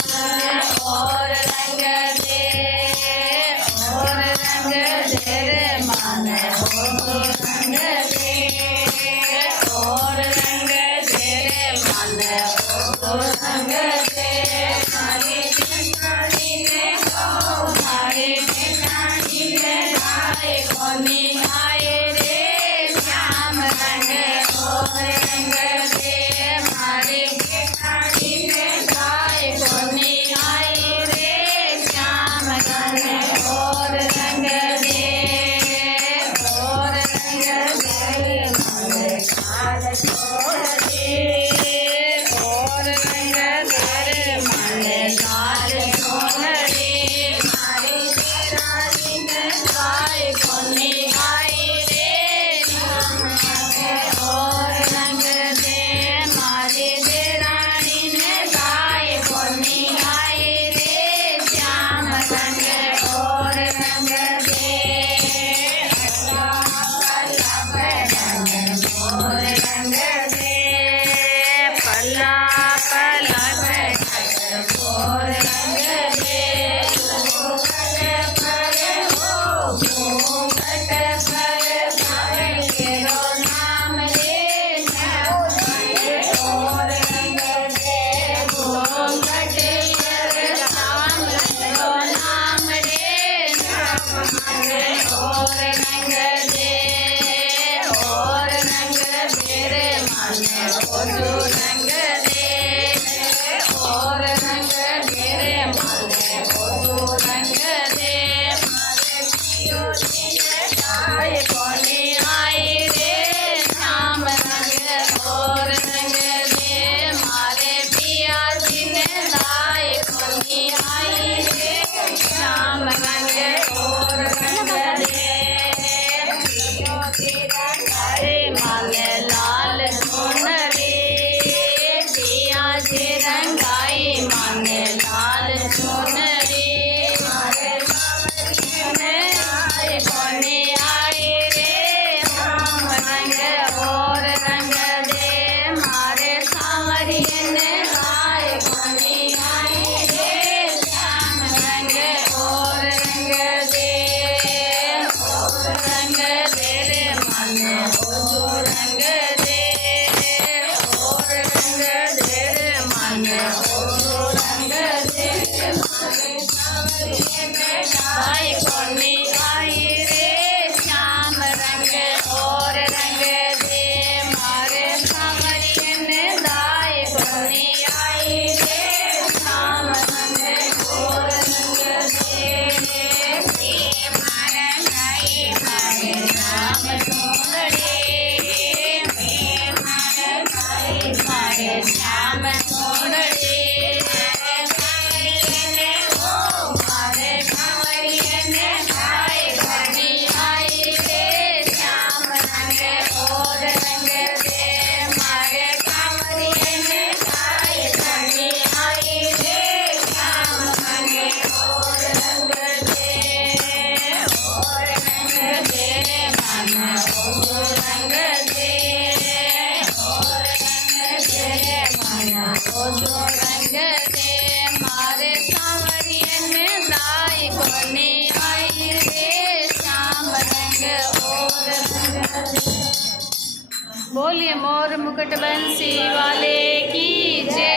और रंग दे और रंग दे रे मन रंग दे और रंग दे रे मन रंग दे हरे चिंतानी ने हरे चिंतानी ने गाए कोनी गाए रे श्याम रंग और रंग दे हरे चिंतानी ने गाए कोनी गाए रे श्याम रंग और रंग दे और रंग दे मन काल छोड़ दे और रंग दे मन काल छोड़ दे हरे रानी ने गाए कोनी गाए रे और रंग दे मारे दे रानी ने गाए कोनी गाए रे श्याम रंग और रंग दे और रंग दे पल्ला पल्ला और रंग दे तेरो नाम ले और रंग दे घूंघट राम तेरो नाम ले और रंग दे रे मन जो रंग दे और रंग दे रे मन जो रंग दे मारे पियो गाय कोनी आए रे श्याम रंग और रंग दे मारे पिया जी ने गाय कोनी आई रे श्याम रंग और रंग दे हरे मन लाल सुन रे पिया जी रंगाई मन लाल सुन रे मारे आए कोनी आए रे श्याम रंग और रंग दे मारे सांवरियन गाय कोनी आए रे श्याम रंग और रंग दे रे मन जो रंग दे और रंग दे रे मन जो रंग दे गाय कोनी आई रे श्याम रंग और रंग दे मारे सांवरियन गाय कोनी आई रे श्याम रंग और रंग दे मारे गाय मारे राम सुंदरे मारे श्याम सुंदरे मारे कंवरियन गाय कोनी आई रे श्याम रंग और रंग दे मारे कंवरियन गाय कोनी आई रे श्याम रंग और रंग दे और रंग दे मन जो रंग दे और रंग दे मन जो रंग दे मारे सांवरियन गाय कोनी आई रे श्याम रंग और रंग दे। बोलिए मोर मुकुट बंसी वाले की जय।